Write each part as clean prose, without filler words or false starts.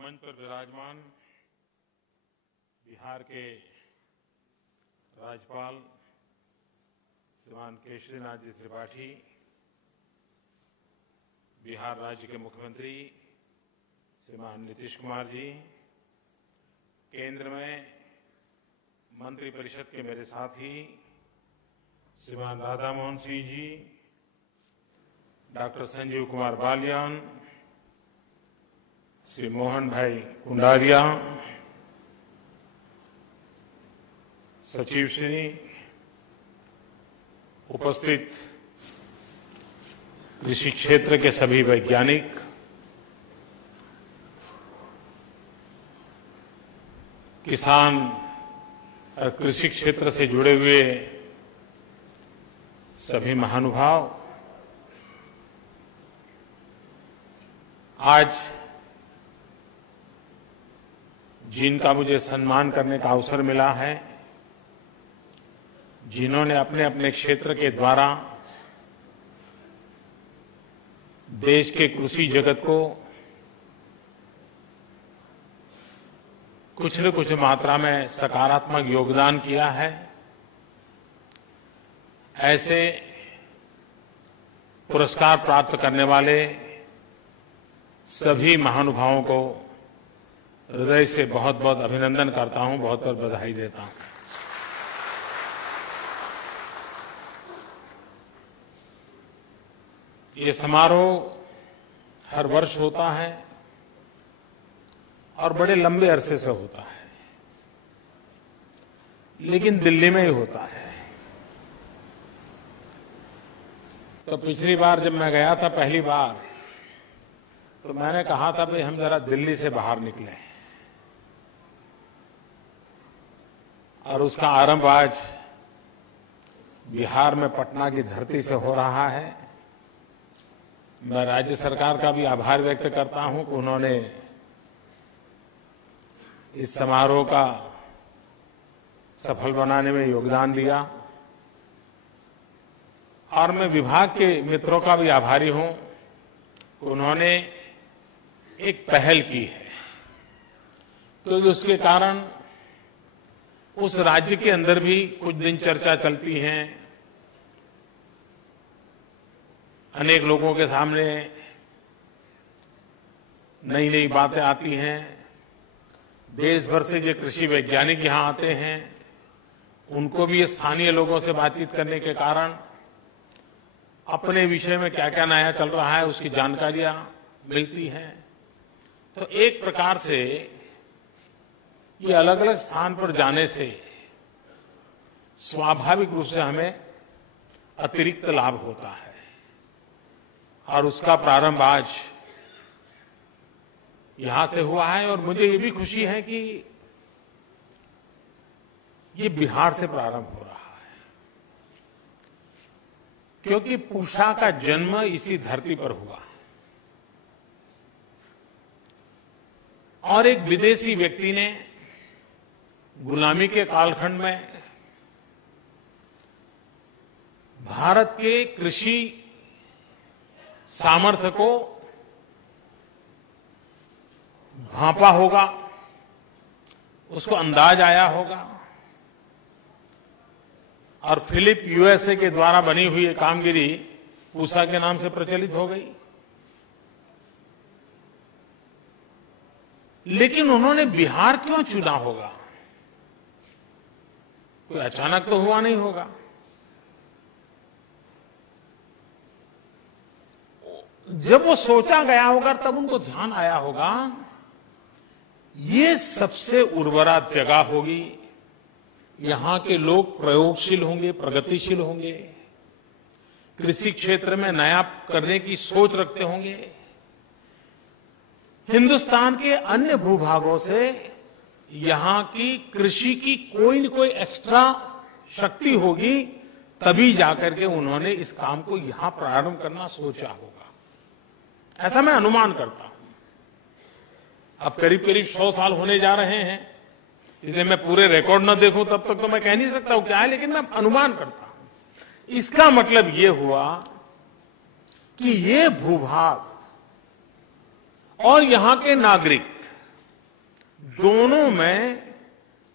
मंच पर विराजमान बिहार के राज्यपाल श्रीमान केशरीनाथ जी त्रिपाठी, बिहार राज्य के मुख्यमंत्री श्रीमान नीतीश कुमार जी, केंद्र में मंत्रिपरिषद के मेरे साथी श्रीमान राधा मोहन सिंह जी, डॉक्टर संजीव कुमार बालियान, श्री मोहन भाई कुंडारिया, सचिव श्री, उपस्थित कृषि क्षेत्र के सभी वैज्ञानिक, किसान और कृषि क्षेत्र से जुड़े हुए सभी महानुभाव, आज जिनका मुझे सम्मान करने का अवसर मिला है, जिन्होंने अपने अपने क्षेत्र के द्वारा देश के कृषि जगत को कुछ न कुछ मात्रा में सकारात्मक योगदान किया है, ऐसे पुरस्कार प्राप्त करने वाले सभी महानुभावों को हृदय से बहुत बहुत अभिनंदन करता हूं, बहुत बहुत बधाई देता हूं। ये समारोह हर वर्ष होता है और बड़े लंबे अरसे से होता है, लेकिन दिल्ली में ही होता है। तो पिछली बार जब मैं गया था पहली बार, तो मैंने कहा था भाई हम जरा दिल्ली से बाहर निकले, और उसका आरंभ आज बिहार में पटना की धरती से हो रहा है। मैं राज्य सरकार का भी आभार व्यक्त करता हूं कि उन्होंने इस समारोह का सफल बनाने में योगदान दिया, और मैं विभाग के मित्रों का भी आभारी हूं कि उन्होंने एक पहल की है, तो उसके कारण उस राज्य के अंदर भी कुछ दिन चर्चा चलती है, अनेक लोगों के सामने नई नई बातें आती हैं। देश भर से जो कृषि वैज्ञानिक यहां आते हैं, उनको भी स्थानीय लोगों से बातचीत करने के कारण अपने विषय में क्या क्या नया चल रहा है उसकी जानकारियां मिलती हैं। तो एक प्रकार से ये अलग अलग स्थान पर जाने से स्वाभाविक रूप से हमें अतिरिक्त लाभ होता है, और उसका प्रारंभ आज यहां से हुआ है। और मुझे ये भी खुशी है कि ये बिहार से प्रारंभ हो रहा है, क्योंकि पूषा का जन्म इसी धरती पर हुआ, और एक विदेशी व्यक्ति ने गुलामी के कालखंड में भारत के कृषि सामर्थ्य को भांपा होगा, उसको अंदाज आया होगा, और फिलिप यूएसए के द्वारा बनी हुई ये कामगिरी पूषा के नाम से प्रचलित हो गई। लेकिन उन्होंने बिहार क्यों चुना होगा? कोई अचानक तो हुआ नहीं होगा। जब वो सोचा गया होगा तब उनको ध्यान आया होगा ये सबसे उर्वरा जगह होगी, यहां के लोग प्रयोगशील होंगे, प्रगतिशील होंगे, कृषि क्षेत्र में नया करने की सोच रखते होंगे। हिंदुस्तान के अन्य भूभागों से यहां की कृषि की कोई न कोई एक्स्ट्रा शक्ति होगी, तभी जाकर के उन्होंने इस काम को यहां प्रारंभ करना सोचा होगा, ऐसा मैं अनुमान करता हूं। अब करीब करीब 100 साल होने जा रहे हैं, इसलिए मैं पूरे रिकॉर्ड न देखूं तब तक तो मैं कह नहीं सकता हूं क्या है, लेकिन मैं अनुमान करता हूं। इसका मतलब ये हुआ कि ये भूभाग और यहां के नागरिक दोनों में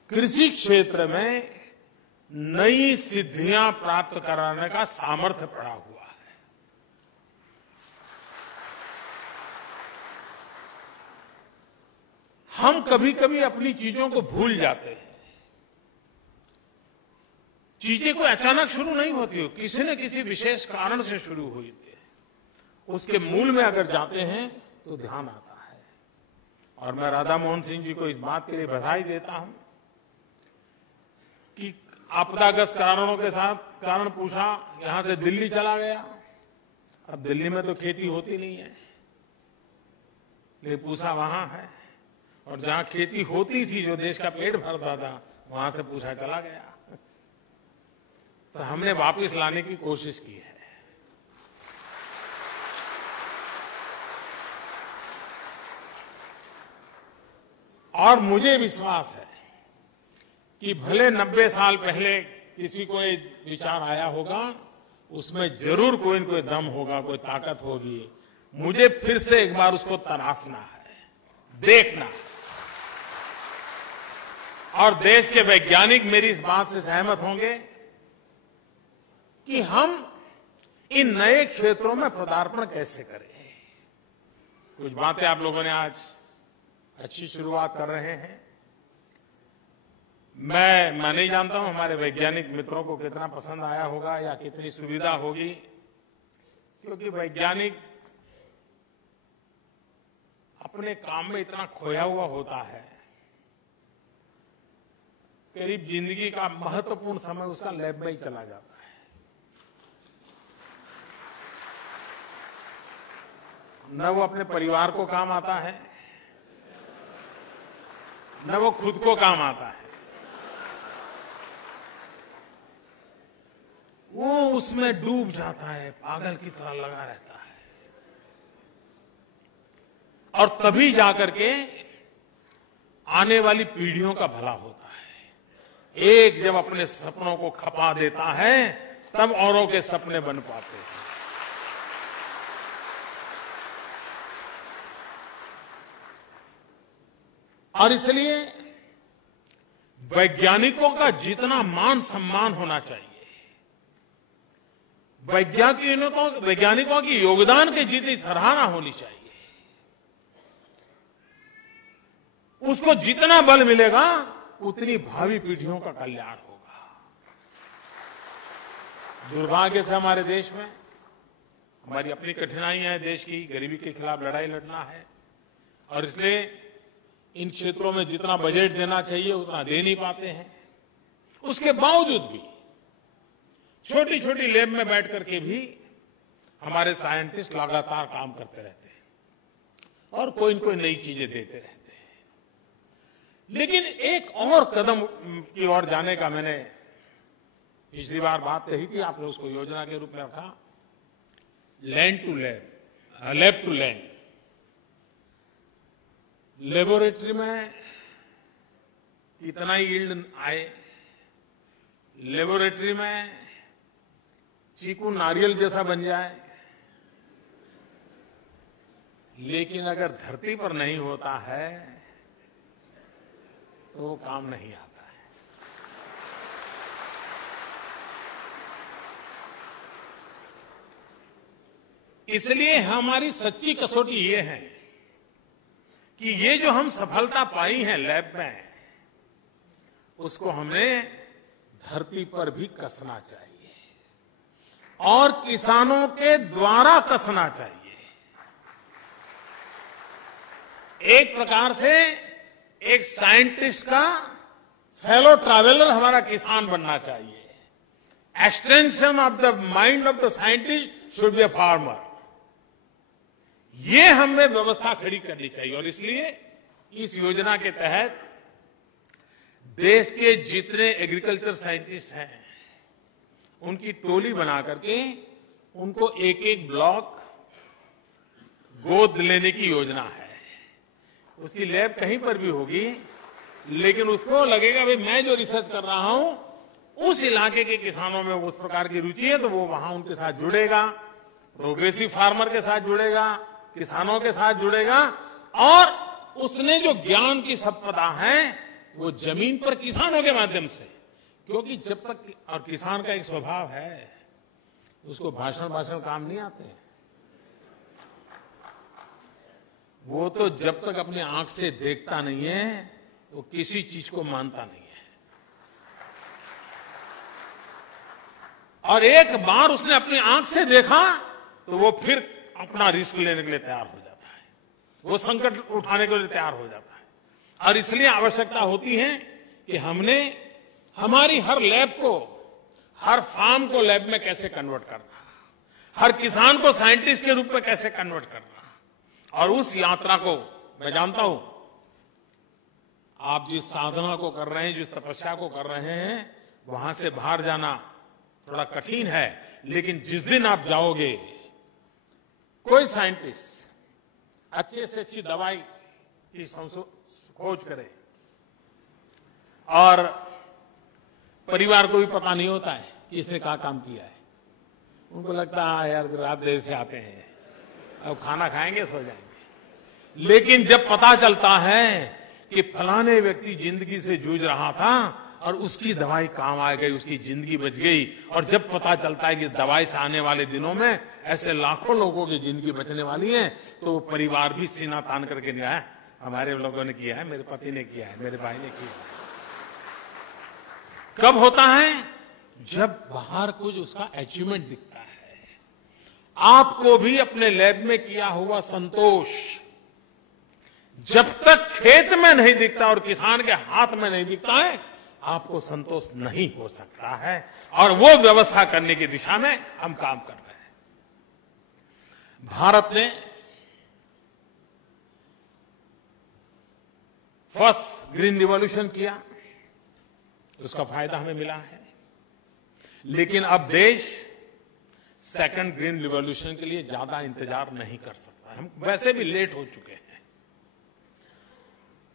कृषि क्षेत्र में नई सिद्धियां प्राप्त कराने का सामर्थ्य पड़ा हुआ है। हम कभी कभी अपनी चीजों को भूल जाते हैं। चीजें कोई अचानक शुरू नहीं होती हो, किसी न किसी विशेष कारण से शुरू हुई थी। उसके मूल में अगर जाते हैं तो ध्यान आता है। और मैं राधा मोहन सिंह जी को इस बात के लिए बधाई देता हूं कि आपदाग्रस्त कारणों के साथ कारण पूछा, यहां से दिल्ली चला गया। अब दिल्ली में तो खेती होती नहीं है, लेकिन पूछा वहां है। और जहां खेती होती थी, जो देश का पेट भरता था, वहां से पूछा चला गया। तो हमने वापस लाने की कोशिश की है। और मुझे विश्वास है कि भले 90 साल पहले किसी को ये विचार आया होगा, उसमें जरूर कोई न कोई दम होगा, कोई ताकत होगी। मुझे फिर से एक बार उसको तराशना है, देखना। और देश के वैज्ञानिक मेरी इस बात से सहमत होंगे कि हम इन नए क्षेत्रों में पदार्पण कैसे करें। कुछ बातें आप लोगों ने आज अच्छी शुरुआत कर रहे हैं। मैं नहीं जानता हूं हमारे वैज्ञानिक मित्रों को कितना पसंद आया होगा या कितनी सुविधा होगी, क्योंकि वैज्ञानिक अपने काम में इतना खोया हुआ होता है। करीब जिंदगी का महत्वपूर्ण समय उसका लैब में ही चला जाता है। न वो अपने परिवार को काम आता है, न वो खुद को काम आता है। वो उसमें डूब जाता है, पागल की तरह लगा रहता है। और तभी जाकर के आने वाली पीढ़ियों का भला होता है। एक जब अपने सपनों को खपा देता है, तब औरों के सपने बन पाते हैं। और इसलिए वैज्ञानिकों का जितना मान सम्मान होना चाहिए, वैज्ञानिकों की योगदान की जितनी सराहना होनी चाहिए, उसको जितना बल मिलेगा, उतनी भावी पीढ़ियों का कल्याण होगा। दुर्भाग्य से हमारे देश में हमारी अपनी कठिनाइयां हैं। देश की गरीबी के खिलाफ लड़ाई लड़ना है, और इसलिए इन क्षेत्रों में जितना बजट देना चाहिए उतना दे नहीं पाते हैं। उसके बावजूद भी छोटी छोटी लैब में बैठ करके भी हमारे साइंटिस्ट लगातार काम करते रहते हैं और कोई न कोई नई चीजें देते रहते हैं। लेकिन एक और कदम की ओर जाने का मैंने पिछली बार बात कही थी, आपने उसको योजना के रूप में रखा, land to lab, lab to land. Laboratory में कितना ही यील्ड आए, लेबोरेटरी में चीकू नारियल जैसा बन जाए, लेकिन अगर धरती पर नहीं होता है तो वो काम नहीं आता है। इसलिए हमारी सच्ची कसौटी ये है कि ये जो हम सफलता पाई है लैब में, उसको हमें धरती पर भी कसना चाहिए और किसानों के द्वारा कसना चाहिए। एक प्रकार से एक साइंटिस्ट का फेलो ट्रैवलर हमारा किसान बनना चाहिए। Extension of the mind of the scientist should be a farmer. ये हमें व्यवस्था खड़ी करनी चाहिए। और इसलिए इस योजना के तहत देश के जितने एग्रीकल्चर साइंटिस्ट हैं, उनकी टोली बना करके उनको एक एक ब्लॉक गोद लेने की योजना है। उसकी लैब कहीं पर भी होगी, लेकिन उसको लगेगा भाई मैं जो रिसर्च कर रहा हूं उस इलाके के किसानों में उस प्रकार की रुचि है, तो वो वहां उनके साथ जुड़ेगा, प्रोग्रेसिव फार्मर के साथ जुड़ेगा, किसानों के साथ जुड़ेगा और उसने जो ज्ञान की संपदा है वो जमीन पर किसानों के माध्यम से, क्योंकि जब तक, और किसान का एक स्वभाव है, उसको भाषण काम नहीं आते। वो तो जब तक अपनी आंख से देखता नहीं है तो किसी चीज को मानता नहीं है। और एक बार उसने अपनी आंख से देखा तो वो फिर अपना रिस्क लेने के लिए तैयार हो जाता है, वो संकट उठाने के लिए तैयार हो जाता है। और इसलिए आवश्यकता होती है कि हमने हमारी हर लैब को, हर फार्म को लैब में कैसे कन्वर्ट करना, हर किसान को साइंटिस्ट के रूप में कैसे कन्वर्ट करना। और उस यात्रा को मैं जानता हूं, आप जिस साधना को कर रहे हैं, जिस तपस्या को कर रहे हैं, वहां से बाहर जाना थोड़ा कठिन है, लेकिन जिस दिन आप जाओगे, कोई साइंटिस्ट अच्छे से अच्छी दवाई की खोज करे और परिवार को भी पता नहीं होता है कि इसने क्या काम किया है। उनको लगता है यार रात देर से आते हैं, अब खाना खाएंगे सो जाएंगे। लेकिन जब पता चलता है कि फलाने व्यक्ति जिंदगी से जूझ रहा था और उसकी दवाई काम आ गई, उसकी जिंदगी बच गई, और जब पता चलता है कि इस दवाई से आने वाले दिनों में ऐसे लाखों लोगों की जिंदगी बचने वाली है, तो वो परिवार भी सीना तान करके गया है, हमारे लोगों ने किया है, मेरे पति ने किया है, मेरे भाई ने किया है। कब होता है? जब बाहर कुछ उसका अचीवमेंट दिखता है। आपको भी अपने लैब में किया हुआ संतोष जब तक खेत में नहीं दिखता और किसान के हाथ में नहीं दिखता है, आपको संतोष नहीं हो सकता है। और वो व्यवस्था करने की दिशा में हम काम कर रहे हैं। भारत ने फर्स्ट ग्रीन रिवॉल्यूशन किया, उसका फायदा हमें मिला है। लेकिन अब देश सेकंड ग्रीन रिवॉल्यूशन के लिए ज्यादा इंतजार नहीं कर सकता। हम वैसे भी लेट हो चुके हैं।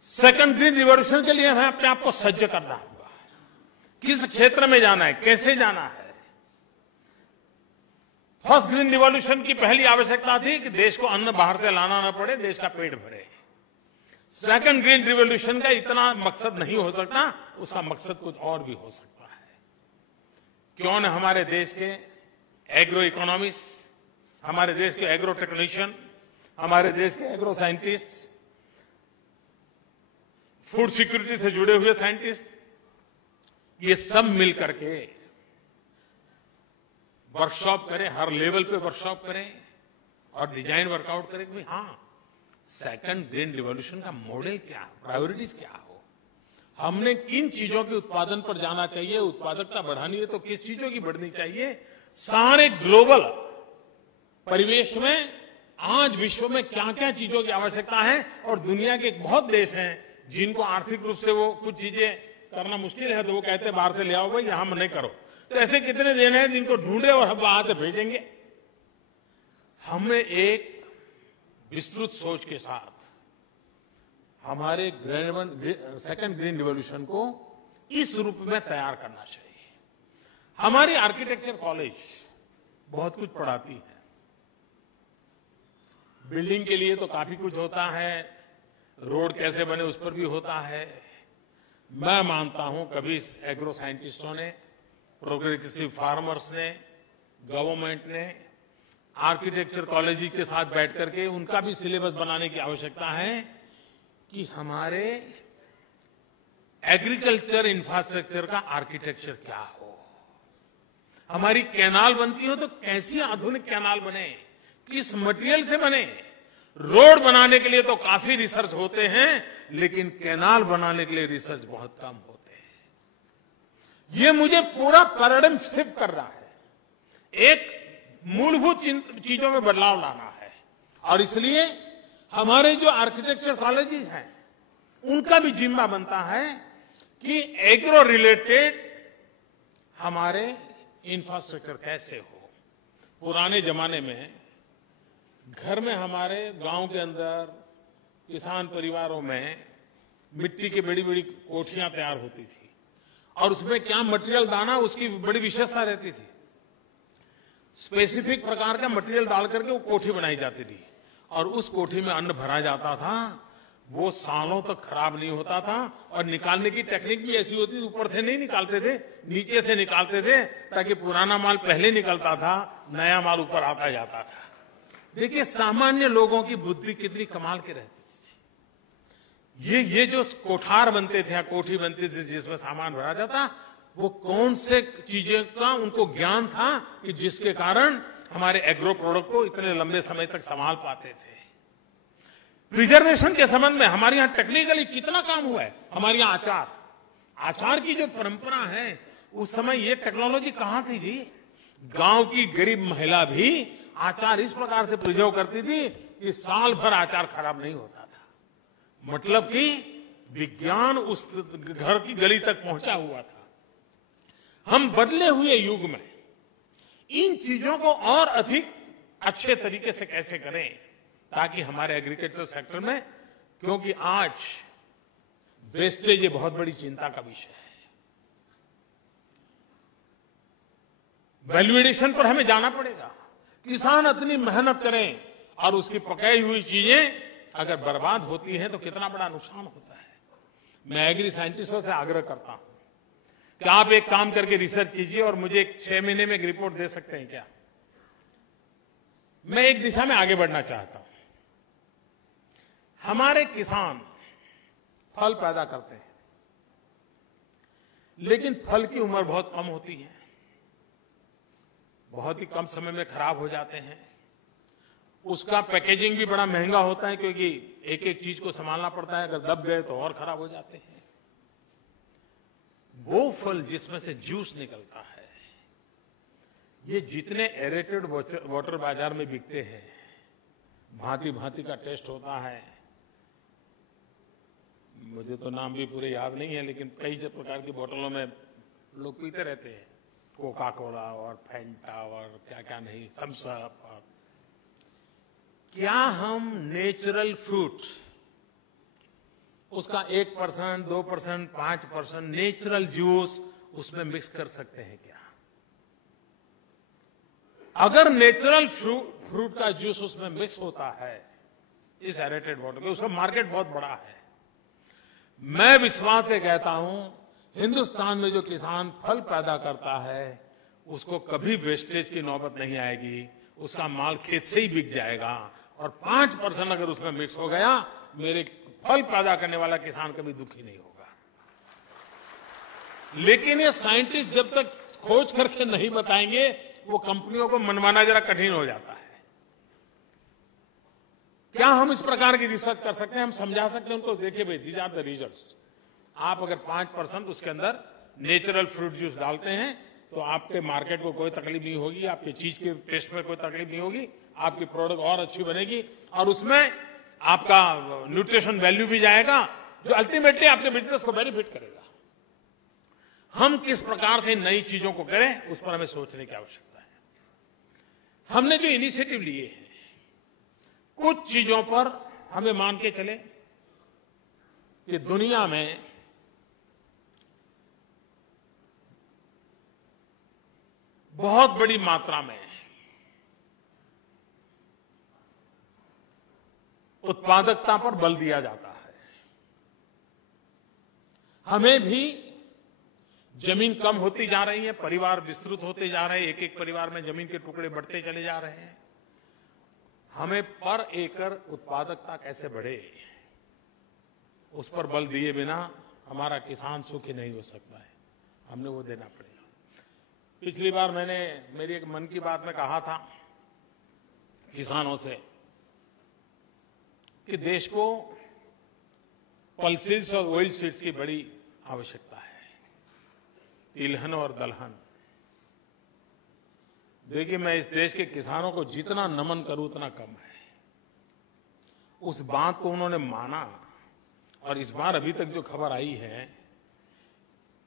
सेकंड ग्रीन रिवॉल्यूशन के लिए हमें अपने आप को सज्ज करना होगा। किस क्षेत्र में जाना है, कैसे जाना है। फर्स्ट ग्रीन रिवॉल्यूशन की पहली आवश्यकता थी कि देश को अन्न बाहर से लाना ना पड़े, देश का पेट भरे। सेकंड ग्रीन रिवॉल्यूशन का इतना मकसद नहीं हो सकता, उसका मकसद कुछ और भी हो सकता है। क्यों न हमारे देश के एग्रो इकोनॉमिस्ट, हमारे देश के एग्रो टेक्नीशियन, हमारे देश के एग्रो साइंटिस्ट, फूड सिक्योरिटी से जुड़े हुए साइंटिस्ट, ये सब मिलकर के वर्कशॉप करें, हर लेवल पे वर्कशॉप करें और डिजाइन वर्कआउट करें कि हाँ, सेकंड ग्रीन रिवॉल्यूशन का मॉडल क्या है, प्रायोरिटीज क्या हो, हमने किन चीजों के उत्पादन पर जाना चाहिए, उत्पादकता बढ़ानी है तो किस चीजों की बढ़नी चाहिए। सारे ग्लोबल परिवेश में आज विश्व में क्या क्या चीजों की आवश्यकता है, और दुनिया के बहुत देश हैं जिनको आर्थिक रूप से वो कुछ चीजें करना मुश्किल है, तो वो कहते हैं बाहर से ले आओ भाई, यहां नहीं करो। तो ऐसे कितने देश हैं जिनको ढूंढे और हम वहां से भेजेंगे। हमें एक विस्तृत सोच के साथ हमारे सेकंड ग्रीन रिवॉल्यूशन को इस रूप में तैयार करना चाहिए। हमारी आर्किटेक्चर कॉलेज बहुत कुछ पढ़ाती है। बिल्डिंग के लिए तो काफी कुछ होता है, रोड कैसे बने उस पर भी होता है। मैं मानता हूं कभी एग्रो साइंटिस्टों ने, प्रोग्रेसिव फार्मर्स ने, गवर्नमेंट ने आर्किटेक्चर कॉलेज के साथ बैठ करके उनका भी सिलेबस बनाने की आवश्यकता है कि हमारे एग्रीकल्चर इंफ्रास्ट्रक्चर का आर्किटेक्चर क्या हो। हमारी कैनाल बनती हो तो कैसी आधुनिक कैनाल बने, किस मटेरियल से बने। रोड बनाने के लिए तो काफी रिसर्च होते हैं, लेकिन कैनाल बनाने के लिए रिसर्च बहुत कम होते हैं। ये मुझे पूरा पैराडाइम शिफ्ट कर रहा है, एक मूलभूत चीजों में बदलाव लाना है। और इसलिए हमारे जो आर्किटेक्चर कॉलेजेस हैं उनका भी जिम्मा बनता है कि एग्रो रिलेटेड हमारे इंफ्रास्ट्रक्चर कैसे हो। पुराने जमाने में घर में, हमारे गांव के अंदर किसान परिवारों में मिट्टी की बड़ी बड़ी कोठियां तैयार होती थी, और उसमें क्या मटेरियल डालना उसकी बड़ी विशेषता रहती थी। स्पेसिफिक प्रकार का मटेरियल डाल करके वो कोठी बनाई जाती थी, और उस कोठी में अन्न भरा जाता था। वो सालों तक खराब नहीं होता था और निकालने की टेक्निक भी ऐसी होती थी, ऊपर से नहीं निकालते थे, नीचे से निकालते थे, ताकि पुराना माल पहले निकलता था, नया माल ऊपर आता जाता था। देखिए सामान्य लोगों की बुद्धि कितनी कमाल की रहती थी। ये जो कोठार बनते थे, कोठी बनती थी जिसमें सामान भरा जाता, वो कौन से चीजें का उनको ज्ञान था कि जिसके कारण हमारे एग्रो प्रोडक्ट को इतने लंबे समय तक संभाल पाते थे। प्रिजर्वेशन के संबंध में हमारे यहां टेक्निकली कितना काम हुआ है। हमारे यहां आचार की जो परंपरा है, उस समय ये टेक्नोलॉजी कहां थी जी। गांव की गरीब महिला भी आचार इस प्रकार से प्रिजर्व करती थी कि साल भर आचार खराब नहीं होता था। मतलब कि विज्ञान उस घर की गली तक पहुंचा हुआ था। हम बदले हुए युग में इन चीजों को और अधिक अच्छे तरीके से कैसे करें, ताकि हमारे एग्रीकल्चर सेक्टर में, क्योंकि आज वेस्टेज ये बहुत बड़ी चिंता का विषय है। वैल्यू एडिशन पर हमें जाना पड़ेगा। किसान इतनी मेहनत करें और उसकी पकाई हुई चीजें अगर बर्बाद होती हैं तो कितना बड़ा नुकसान होता है। मैं एग्री साइंटिस्टों से आग्रह करता हूं कि आप एक काम करके रिसर्च कीजिए और मुझे 6 महीने में एक रिपोर्ट दे सकते हैं क्या। मैं एक दिशा में आगे बढ़ना चाहता हूं। हमारे किसान फल पैदा करते हैं, लेकिन फल की उम्र बहुत कम होती है, बहुत ही कम समय में खराब हो जाते हैं। उसका पैकेजिंग भी बड़ा महंगा होता है, क्योंकि एक एक चीज को संभालना पड़ता है, अगर दब गए तो और खराब हो जाते हैं। वो फल जिसमें से जूस निकलता है, ये जितने एरेटेड वाटर बाजार में बिकते हैं, भांति भांति का टेस्ट होता है। मुझे तो नाम भी पूरे याद नहीं है, लेकिन कई प्रकार की बोतलों में लोग पीते रहते हैं, कोका कोला और फैंटा और क्या क्या नहीं, थम्स अप। और क्या हम नेचुरल फ्रूट उसका 1%, 2%, 5% नेचुरल जूस उसमें मिक्स कर सकते हैं क्या? अगर नेचुरल फ्रूट का जूस उसमें मिक्स होता है इस एरेटेड वाटर में, उसका मार्केट बहुत बड़ा है। मैं विश्वास से कहता हूं, हिंदुस्तान में जो किसान फल पैदा करता है उसको कभी वेस्टेज की नौबत नहीं आएगी। उसका माल खेत से ही बिक जाएगा और 5% अगर उसमें मिक्स हो गया, मेरे फल पैदा करने वाला किसान कभी दुखी नहीं होगा। लेकिन ये साइंटिस्ट जब तक खोज करके नहीं बताएंगे, वो कंपनियों को मनवाना जरा कठिन हो जाता है। क्या हम इस प्रकार की रिसर्च कर सकते हैं? हम समझा सकते हैं उनको, देखिए भाई दीज आर द रिजल्ट्स। आप अगर 5% उसके अंदर नेचुरल फ्रूट जूस डालते हैं तो आपके मार्केट को कोई तकलीफ नहीं होगी, आपकी चीज के टेस्ट में कोई तकलीफ नहीं होगी, आपकी प्रोडक्ट और अच्छी बनेगी और उसमें आपका न्यूट्रिशन वैल्यू भी जाएगा, जो अल्टीमेटली आपके बिजनेस को बेनिफिट करेगा। हम किस प्रकार से नई चीजों को करें, उस पर हमें सोचने की आवश्यकता है। हमने जो इनिशिएटिव लिए हैं, कुछ चीजों पर हमें मान के चले कि दुनिया में बहुत बड़ी मात्रा में उत्पादकता पर बल दिया जाता है। हमें भी जमीन कम होती जा रही है, परिवार विस्तृत होते जा रहे हैं, एक एक परिवार में जमीन के टुकड़े बढ़ते चले जा रहे हैं। हमें पर एकड़ उत्पादकता कैसे बढ़े, उस पर बल दिए बिना हमारा किसान सुखी नहीं हो सकता है। हमने वो देना पड़ेगा। पिछली बार मैंने मेरी एक मन की बात में कहा था किसानों से कि देश को पल्सेस और ऑयल सीड्स की बड़ी आवश्यकता है, तिलहन और दलहन। देखिए, मैं इस देश के किसानों को जितना नमन करूं उतना कम है। उस बात को उन्होंने माना और इस बार अभी तक जो खबर आई है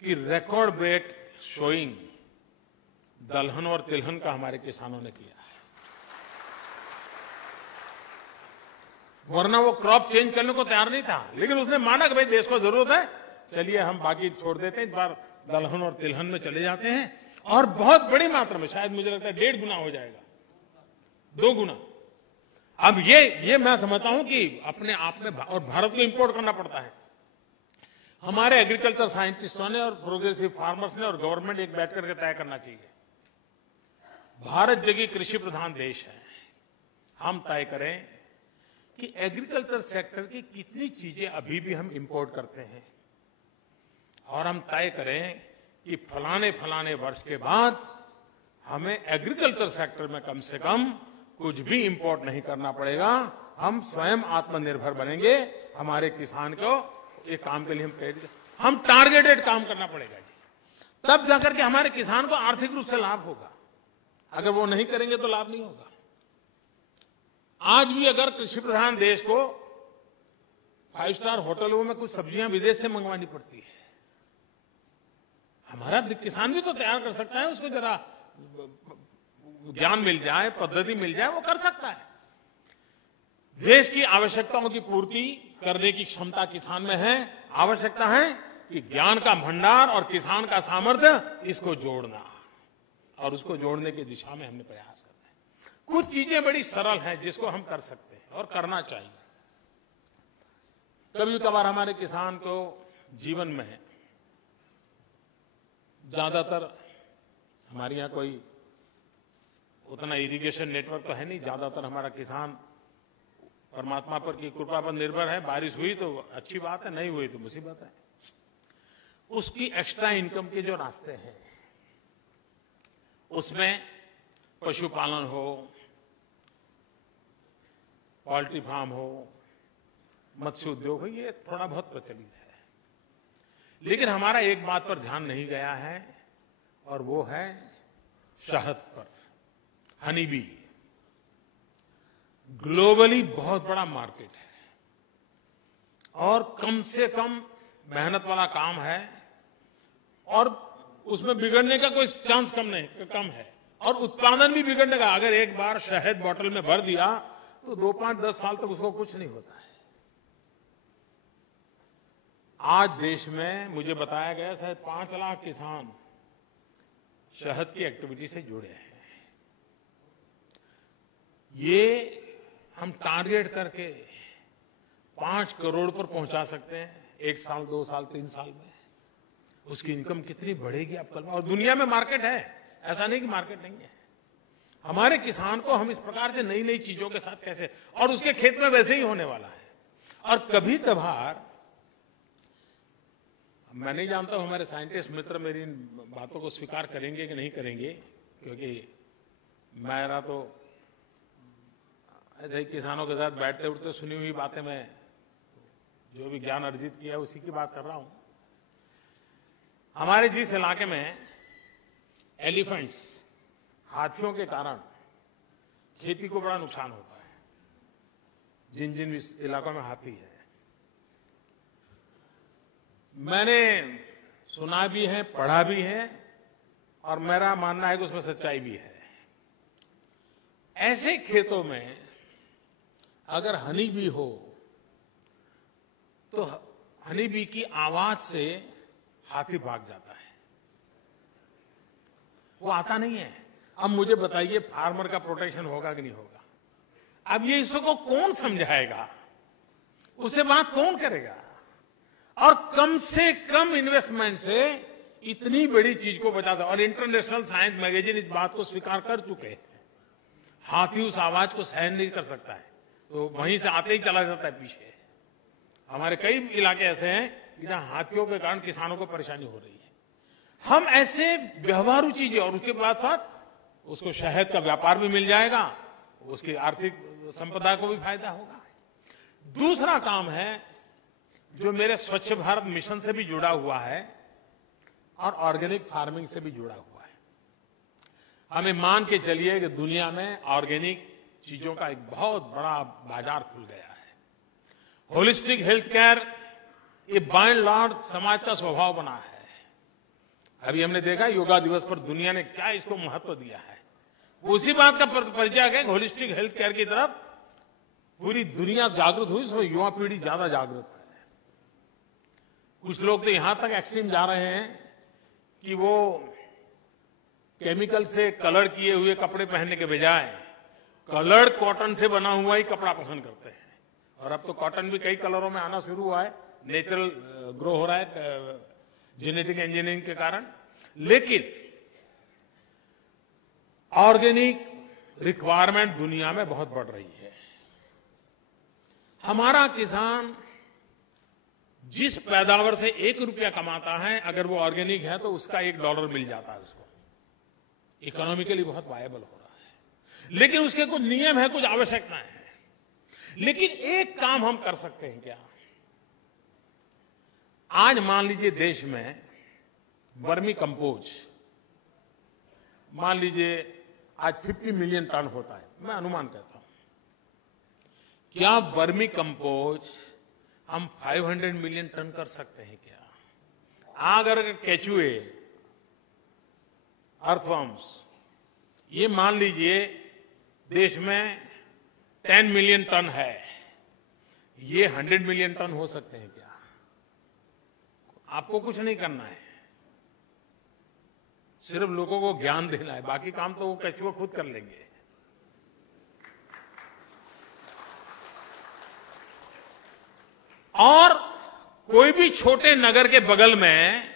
कि रिकॉर्ड ब्रेक शोइंग दलहन और तिलहन का हमारे किसानों ने किया है। वरना वो क्रॉप चेंज करने को तैयार नहीं था, लेकिन उसने माना कि भाई देश को जरूरत है, चलिए हम बाकी छोड़ देते हैं, इस बार दलहन और तिलहन में चले जाते हैं। और बहुत बड़ी मात्रा में, शायद मुझे लगता है 1.5 गुना हो जाएगा, 2 गुना। अब ये मैं समझता हूं कि अपने आप में और भारत को इंपोर्ट करना पड़ता है। हमारे एग्रीकल्चर साइंटिस्टों ने और प्रोग्रेसिव फार्मर्स ने और गवर्नमेंट एक बैठ करके तय करना चाहिए। भारत जगह कृषि प्रधान देश है, हम तय करें कि एग्रीकल्चर सेक्टर की कितनी चीजें अभी भी हम इंपोर्ट करते हैं, और हम तय करें कि फलाने फलाने वर्ष के बाद हमें एग्रीकल्चर सेक्टर में कम से कम कुछ भी इंपोर्ट नहीं करना पड़ेगा, हम स्वयं आत्मनिर्भर बनेंगे। हमारे किसान को ये काम के लिए हम टारगेटेड काम करना पड़ेगा जी, तब जाकर के हमारे किसान को आर्थिक रूप से लाभ होगा। अगर वो नहीं करेंगे तो लाभ नहीं होगा। आज भी अगर कृषि प्रधान देश को 5 स्टार होटलों में कुछ सब्जियां विदेश से मंगवानी पड़ती है, हमारा किसान भी तो तैयार कर सकता है, उसको जरा ज्ञान मिल जाए, पद्धति मिल जाए, वो कर सकता है। देश की आवश्यकताओं की पूर्ति करने की क्षमता किसान में है। आवश्यकता है कि ज्ञान का भंडार और किसान का सामर्थ्य, इसको जोड़ना, और उसको जोड़ने की दिशा में हमने प्रयास करना है। कुछ चीजें बड़ी सरल हैं जिसको हम कर सकते हैं और करना चाहिए। कभी कभार हमारे किसान को जीवन में, ज्यादातर हमारे यहाँ कोई उतना इरिगेशन नेटवर्क तो है नहीं, ज्यादातर हमारा किसान परमात्मा पर की कृपा पर निर्भर है। बारिश हुई तो अच्छी बात है, नहीं हुई तो मुसीबत है। उसकी एक्स्ट्रा इनकम के जो रास्ते हैं, उसमें पशुपालन हो, पोल्ट्री फार्म हो, मत्स्य उद्योग हो, ये थोड़ा बहुत प्रचलित है। लेकिन हमारा एक बात पर ध्यान नहीं गया है, और वो है शहद पर, हनी बी। ग्लोबली बहुत बड़ा मार्केट है और कम से कम मेहनत वाला काम है, और उसमें बिगड़ने का कोई चांस कम है, और उत्पादन भी बिगड़ने का। अगर एक बार शहद बोतल में भर दिया तो 2, 5, 10 साल तक उसको कुछ नहीं होता है। आज देश में मुझे बताया गया शायद 5 लाख किसान शहद की एक्टिविटी से जुड़े हैं। ये हम टारगेट करके 5 करोड़ पर पहुंचा सकते हैं 1 साल, 2 साल, 3 साल में। उसकी इनकम कितनी बढ़ेगी आप कल्पना। और दुनिया में मार्केट है, ऐसा नहीं कि मार्केट नहीं है। हमारे किसान को हम इस प्रकार से नई नई चीजों के साथ कैसे, और उसके खेत में वैसे ही होने वाला है। और कभी कभार, मैं नहीं जानता हूं हमारे साइंटिस्ट मित्र मेरी इन बातों को स्वीकार करेंगे कि नहीं करेंगे, क्योंकि मेरा तो ऐसे ही किसानों के साथ बैठते उठते सुनी हुई बातें, मैं जो भी ज्ञान अर्जित किया उसी की बात कर रहा हूं। हमारे जिस इलाके में एलिफेंट्स, हाथियों के कारण खेती को बड़ा नुकसान होता है, जिन जिन इलाकों में हाथी है, मैंने सुना भी है, पढ़ा भी है, और मेरा मानना है कि उसमें सच्चाई भी है। ऐसे खेतों में अगर हनी बी हो तो हनी बी की आवाज से हाथी भाग जाता है, वो आता नहीं है। अब मुझे बताइए फार्मर का प्रोटेक्शन होगा कि नहीं होगा? अब ये इसको कौन समझाएगा, उसे बात कौन करेगा? और कम से कम इन्वेस्टमेंट से इतनी बड़ी चीज को बचाता। और इंटरनेशनल साइंस मैगजीन इस बात को स्वीकार कर चुके हैं, हाथी उस आवाज को सहन नहीं कर सकता है, तो वहीं से आते ही चला जाता है पीछे। हमारे कई इलाके ऐसे हैं जहां हाथियों के कारण किसानों को परेशानी हो रही है। हम ऐसे व्यवहारू चीजें, और उसके बाद साथ उसको शहद का व्यापार भी मिल जाएगा, उसकी आर्थिक संपदा को भी फायदा होगा। दूसरा काम है जो मेरे स्वच्छ भारत मिशन से भी जुड़ा हुआ है और ऑर्गेनिक फार्मिंग से भी जुड़ा हुआ है। हमें मान के चलिए कि दुनिया में ऑर्गेनिक चीजों का एक बहुत बड़ा बाजार खुल गया है। होलिस्टिक हेल्थ केयर ये बाय एंड लार्ज समाज का स्वभाव बना है। अभी हमने देखा योगा दिवस पर दुनिया ने क्या इसको महत्व दिया है। उसी बात का परिचय है कि होलिस्टिक हेल्थ केयर की तरफ पूरी दुनिया जागरूक हुई, इसमें युवा पीढ़ी ज्यादा जागरूक है। कुछ लोग तो यहां तक एक्सट्रीम जा रहे हैं कि वो केमिकल से कलर किए हुए कपड़े पहनने के बजाय कलर्ड कॉटन से बना हुआ ही कपड़ा पसंद करते हैं। और अब तो कॉटन भी कई कलरों में आना शुरू हुआ है, नेचुरल ग्रो हो रहा है जेनेटिक इंजीनियरिंग के कारण। लेकिन ऑर्गेनिक रिक्वायरमेंट दुनिया में बहुत बढ़ रही है। हमारा किसान जिस पैदावार से 1 रुपया कमाता है, अगर वो ऑर्गेनिक है तो उसका $1 मिल जाता है उसको। इकोनॉमिकली बहुत वायबल हो रहा है। लेकिन उसके कुछ नियम है, कुछ आवश्यकताएं हैं। लेकिन एक काम हम कर सकते हैं क्या? आज मान लीजिए देश में वर्मी कंपोज मान लीजिए आज 50 मिलियन टन होता है, मैं अनुमान कहता हूं। क्या वर्मी कंपोज हम 500 मिलियन टन कर सकते हैं क्या? अगर केचुए, अर्थवर्म्स, ये मान लीजिए देश में 10 मिलियन टन है, ये 100 मिलियन टन हो सकते हैं क्या? आपको कुछ नहीं करना है, सिर्फ लोगों को ज्ञान देना है, बाकी काम तो वो केचुए खुद कर लेंगे। और कोई भी छोटे नगर के बगल में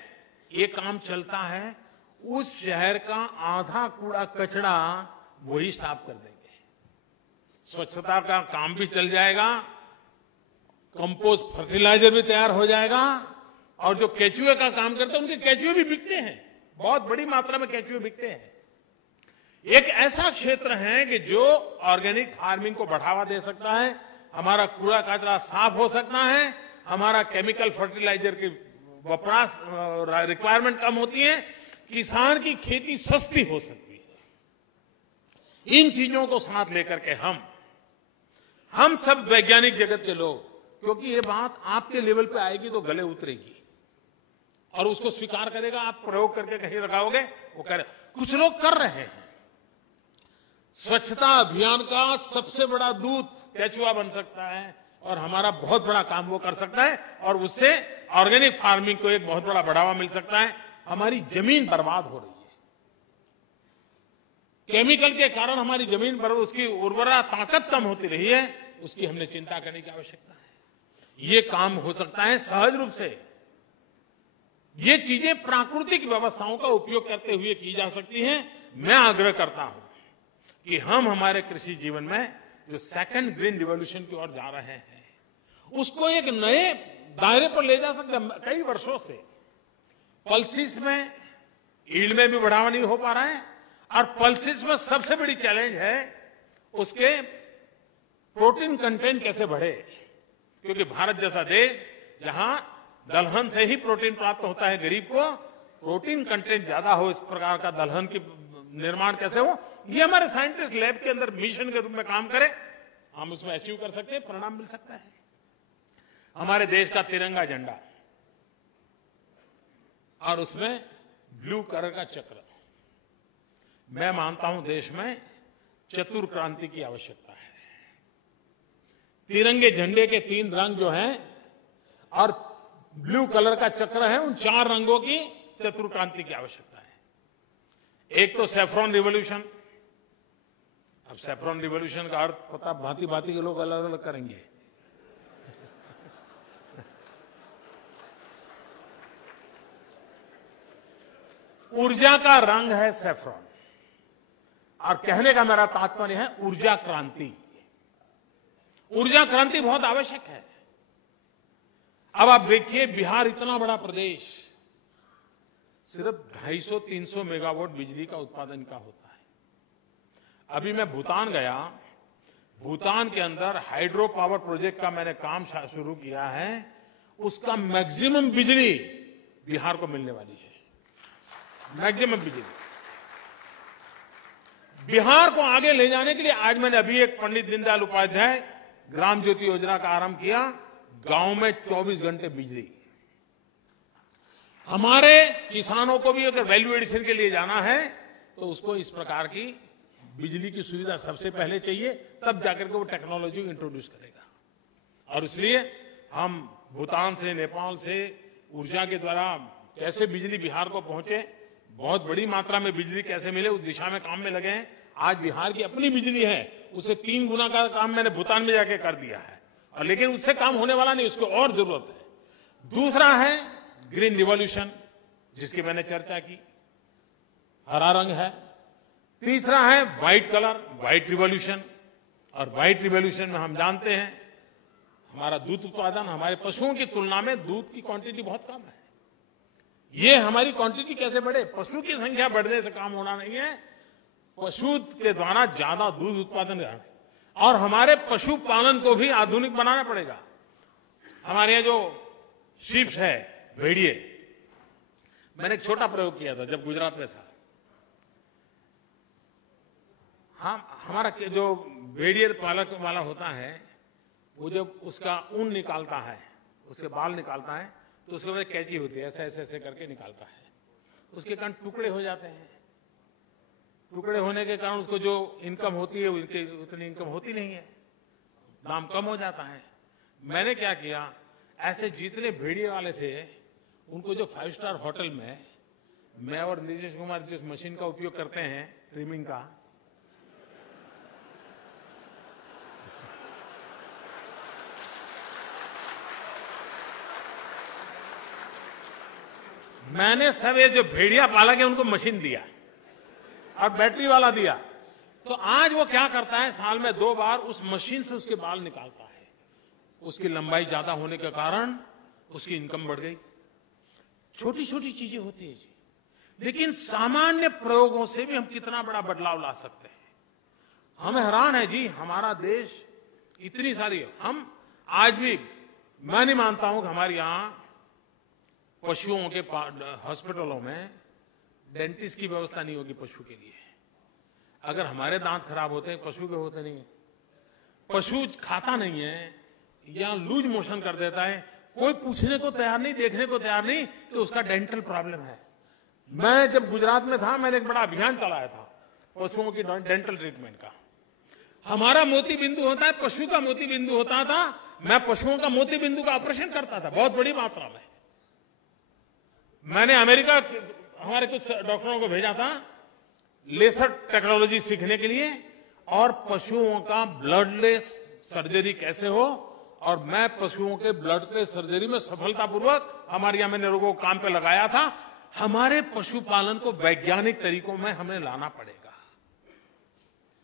ये काम चलता है, उस शहर का आधा कूड़ा कचरा वही साफ कर देंगे। स्वच्छता का काम भी चल जाएगा, कंपोस्ट फर्टिलाइजर भी तैयार हो जाएगा, और जो केचुए का काम करते हैं उनके केचुए भी बिकते हैं, बहुत बड़ी मात्रा में केचुए बिकते हैं। एक ऐसा क्षेत्र है कि जो ऑर्गेनिक फार्मिंग को बढ़ावा दे सकता है, हमारा कूड़ा कचरा साफ हो सकता है, हमारा केमिकल फर्टिलाइजर की वपराश रिक्वायरमेंट कम होती है, किसान की खेती सस्ती हो सकती है। इन चीजों को साथ लेकर के हम सब वैज्ञानिक जगत के लोग, क्योंकि ये बात आपके लेवल पे आएगी तो गले उतरेगी और उसको स्वीकार करेगा। आप प्रयोग करके कहीं लगाओगे, वो करे। कुछ लोग कर रहे हैं। स्वच्छता अभियान का सबसे बड़ा दूत केचुआ बन सकता है और हमारा बहुत बड़ा काम वो कर सकता है, और उससे ऑर्गेनिक फार्मिंग को एक बहुत बड़ा बढ़ावा मिल सकता है। हमारी जमीन बर्बाद हो रही है, केमिकल के कारण हमारी जमीन पर उसकी उर्वरा ताकत कम होती रही है, उसकी हमने चिंता करने की आवश्यकता है। ये काम हो सकता है सहज रूप से। ये चीजें प्राकृतिक व्यवस्थाओं का उपयोग करते हुए की जा सकती हैं। मैं आग्रह करता हूं कि हम हमारे कृषि जीवन में जो सेकंड ग्रीन रिवॉल्यूशन की ओर जा रहे हैं, उसको एक नए दायरे पर ले जा सकते हैं। कई वर्षों से पल्सिस में ईल्ड में भी बढ़ावा नहीं हो पा रहा है, और पल्सिस में सबसे बड़ी चैलेंज है उसके प्रोटीन कंटेंट कैसे बढ़े, क्योंकि भारत जैसा देश जहां दलहन से ही प्रोटीन प्राप्त होता है गरीब को, प्रोटीन कंटेंट ज्यादा हो, इस प्रकार का दलहन की निर्माण कैसे हो, ये हमारे साइंटिस्ट लैब के अंदर मिशन के रूप में काम करें, हम उसमें अचीव कर सकते हैं, परिणाम मिल सकता है। हमारे देश का तिरंगा झंडा और उसमें ब्लू कलर का चक्र, मैं मानता हूं देश में चतुर क्रांति की आवश्यकता है। तिरंगे झंडे के 3 रंग जो हैं और ब्लू कलर का चक्र है, उन 4 रंगों की चतुर क्रांति की आवश्यकता है। एक तो सैफ्रॉन रिवॉल्यूशन। अब सैफ्रॉन रिवॉल्यूशन का अर्थ पता भांति भांति के लोग अलग अलग करेंगे। ऊर्जा का रंग है सैफ्रॉन, और कहने का मेरा तात्पर्य है ऊर्जा क्रांति। ऊर्जा क्रांति बहुत आवश्यक है। अब आप देखिए, बिहार इतना बड़ा प्रदेश, सिर्फ 250-300 मेगावाट बिजली का उत्पादन का होता है। अभी मैं भूटान गया, भूटान के अंदर हाइड्रो पावर प्रोजेक्ट का मैंने काम शुरू किया है, उसका मैक्सिमम बिजली बिहार को मिलने वाली है। मैक्सिमम बिजली बिहार को आगे ले जाने के लिए आज मैंने अभी एक पंडित दीनदयाल उपाध्याय ग्राम ज्योति योजना का आरंभ किया। गांव में 24 घंटे बिजली। हमारे किसानों को भी अगर वैल्यू एडिशन के लिए जाना है तो उसको इस प्रकार की बिजली की सुविधा सबसे पहले चाहिए, तब जाकर के वो टेक्नोलॉजी इंट्रोड्यूस करेगा। और इसलिए हम भूटान से, नेपाल से ऊर्जा के द्वारा कैसे बिजली बिहार को पहुंचे, बहुत बड़ी मात्रा में बिजली कैसे मिले, उस दिशा में काम में लगे हैं। आज बिहार की अपनी बिजली है, उसे 3 गुना का काम मैंने भूटान में जाके कर दिया है, और लेकिन उससे काम होने वाला नहीं, उसको और जरूरत है। दूसरा है ग्रीन रिवॉल्यूशन, जिसकी मैंने चर्चा की, हरा रंग है। तीसरा है व्हाइट कलर, व्हाइट रिवॉल्यूशन, और व्हाइट रिवॉल्यूशन में हम जानते हैं हमारा दूध उत्पादन हमारे पशुओं की तुलना में दूध की क्वांटिटी बहुत कम है। ये हमारी क्वांटिटी कैसे बढ़े? पशु की संख्या बढ़ने से काम होना नहीं है, पशु के द्वारा ज्यादा दूध उत्पादन करना, और हमारे पशुपालन को भी आधुनिक बनाना पड़ेगा। हमारे यहाँ जो शीप है, भेड़िए, मैंने एक छोटा प्रयोग किया था जब गुजरात में था। हमारा जो भेड़िए पालक वाला होता है, वो जब उसका ऊन निकालता है, उसके बाल निकालता है, तो उसके बाद कैंची होती है, ऐसे ऐसे ऐसे करके निकालता है। उसके कारण टुकड़े हो जाते हैं। टुकड़े होने के कारण उसको जो इनकम होती है, उनकी उतनी इनकम होती नहीं है, दाम कम हो जाता है। मैंने क्या किया, ऐसे जितने भेड़िए वाले थे उनको जो 5 स्टार होटल में मैं और नीतीश कुमार जिस मशीन का उपयोग करते हैं ट्रिमिंग का, मैंने सब ये जो भेड़िया पालक है उनको मशीन दिया और बैटरी वाला दिया। तो आज वो क्या करता है, साल में 2 बार उस मशीन से उसके बाल निकालता है। उसकी लंबाई ज्यादा होने के कारण उसकी इनकम बढ़ गई। छोटी छोटी चीजें होती है जी, लेकिन सामान्य प्रयोगों से भी हम कितना बड़ा बदलाव ला सकते हैं। हमें हैरान है जी, हमारा देश इतनी सारी, हम आज भी, मैं नहीं मानता हूं कि हमारे यहां पशुओं के हॉस्पिटलों में डेंटिस्ट की व्यवस्था नहीं होगी पशु के लिए। अगर हमारे दांत खराब होते हैं, पशु के होते नहीं है। पशु खाता नहीं है या लूज मोशन कर देता है, कोई पूछने को तैयार नहीं, देखने को तैयार नहीं कि उसका डेंटल प्रॉब्लम है। मैं जब गुजरात में था, मैंने एक बड़ा अभियान चलाया था पशुओं की डेंटल ट्रीटमेंट का। हमारा मोती बिंदु होता है, पशु का मोती बिंदु होता था। मैं पशुओं का मोती बिंदु का ऑपरेशन करता था बहुत बड़ी मात्रा में। मैंने अमेरिका हमारे कुछ डॉक्टरों को भेजा था लेसर टेक्नोलॉजी सीखने के लिए, और पशुओं का ब्लडलेस सर्जरी कैसे हो, और मैं पशुओं के ब्लडलेस सर्जरी में सफलतापूर्वक हमारे यहां मैंने लोगों को काम पे लगाया था। हमारे पशुपालन को वैज्ञानिक तरीकों में हमें लाना पड़ेगा,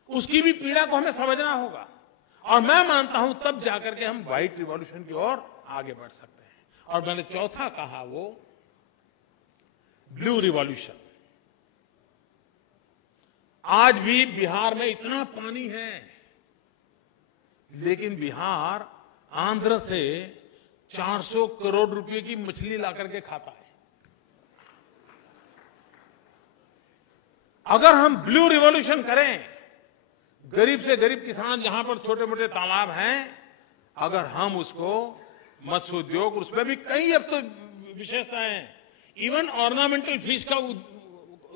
उसकी भी पीड़ा को हमें समझना होगा, और मैं मानता हूं तब जाकर के हम व्हाइट रिवॉल्यूशन की ओर आगे बढ़ सकते हैं। और मैंने चौथा कहा वो ब्लू रिवॉल्यूशन। आज भी बिहार में इतना पानी है, लेकिन बिहार आंध्र से 400 करोड़ रुपए की मछली लाकर के खाता है। अगर हम ब्लू रिवॉल्यूशन करें, गरीब से गरीब किसान जहां पर छोटे मोटे तालाब हैं, अगर हम उसको मत्स्य उद्योग, उसमें भी कई अब तो विशेषताएं हैं। इवन ऑर्नामेंटल फिश का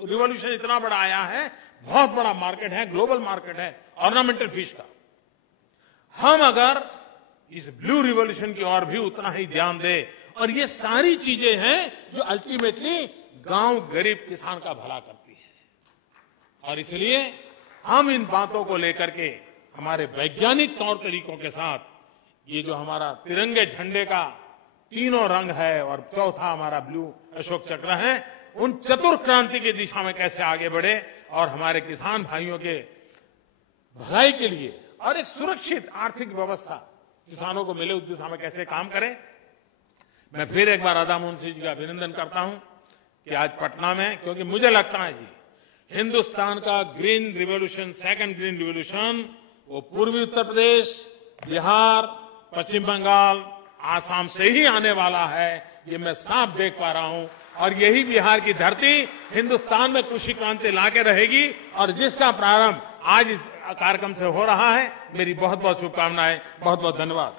रिवॉल्यूशन इतना बड़ा आया है, बहुत बड़ा मार्केट है, ग्लोबल मार्केट है ऑर्नामेंटल फिश का। हम अगर इस ब्लू रिवॉल्यूशन की ओर भी उतना ही ध्यान दें, और ये सारी चीजें हैं जो अल्टीमेटली गांव गरीब किसान का भला करती है। और इसलिए हम इन बातों को लेकर के हमारे वैज्ञानिक तौर तरीकों के साथ, ये जो हमारा तिरंगे झंडे का 3 रंग है और चौथा हमारा ब्लू अशोक चक्र है, उन चतुर क्रांति की दिशा में कैसे आगे बढ़े और हमारे किसान भाइयों के भलाई के लिए और एक सुरक्षित आर्थिक व्यवस्था किसानों को मिले, उस दिशा में कैसे काम करें। मैं फिर एक बार राधा मोहन सिंह जी का अभिनंदन करता हूं कि आज पटना में, क्योंकि मुझे लगता है जी हिंदुस्तान का green revolution, second green revolution, वो पूर्वी उत्तर प्रदेश, बिहार, पश्चिम बंगाल, आसाम से ही आने वाला है। ये मैं साफ देख पा रहा हूं, और यही बिहार की धरती हिंदुस्तान में कृषि क्रांति लाके रहेगी, और जिसका प्रारंभ आज इस कार्यक्रम से हो रहा है। मेरी बहुत बहुत शुभकामनाएं, बहुत बहुत धन्यवाद।